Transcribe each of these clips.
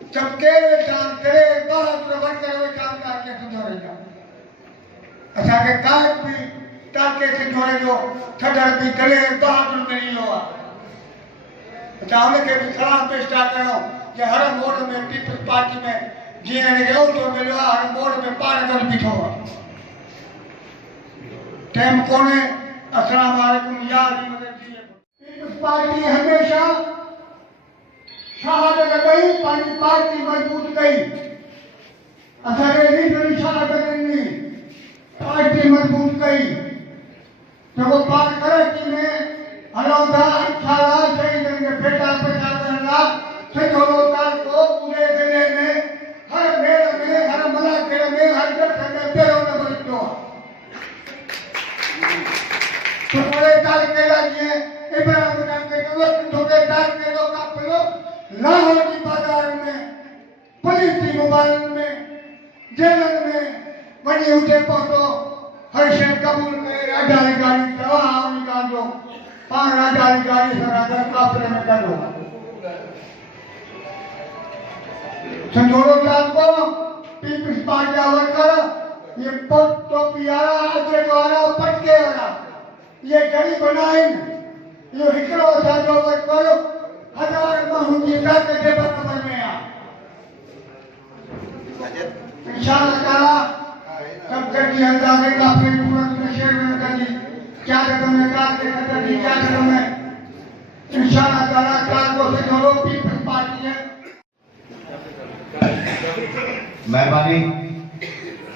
चमके वे काम करे बहादुर बनकर वे काम करके संजोड़ेगा असा के काल भी ताके संजोड़े जो ठडर भी करे बहादुर में नहीं लोआ चावले के भी सलाम पेश करो कि हर मोड़ में पीपल्स पार्टी में जीने ने गयो तो मिलो हर मोड़ में पारगल बिठो टाइम कोने अस्सलाम वालेकुम यार मदद जी पीपल्स पार्टी हमेशा शहादत गई पानी पार्टी मजबूत गई असारे रीजन शहादत नहीं पार्टी मजबूत गई तो वो बात करे कि मैं हलौदा 18 सही देंगे बेटा पैदा करना सैकड़ों साल को पूरे जिले में हर मेल में हर मलाके में हर जगह में पेड़ों में बचो तो बड़े साल के लिए इब्राहिम का के दोस्त थोड़े साल के लोग आप लोग लाहौर की बाजार में पुलिस की मोबाइल में जेल में बनी उठे पहुंचो हर शहर कबूल करे अडाली गाड़ी दवा निकाल दो पांच अडाली गाड़ी सराकर काफिले में कर दो संजोड़ो साल को पीपल्स पार्टी वर्कर ये पट तो पियारा आगे वाला पटके वाला ये गरीब बनाए ये हिकड़ो साजो वर्कर हजार महंगी करके के बराबर में आ इंशाअल्लाह ताला सब करके अंदाजे का फिर पूरा शेर में कर दी क्या कदम है काट के कर दी क्या कदम है इंशाअल्लाह ताला काल को से जोड़ो पीपल्स पार्टी है मेहरबानी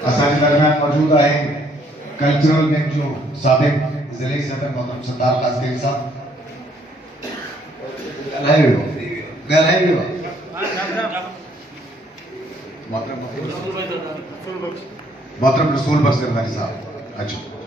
असांजे दरमियान मौजूद है कल्चरल विंग जो साबिक जिले सदर मोहम्मद सरदार कासरी साहब मोहतरम रसूल बख्श साहब अच्छा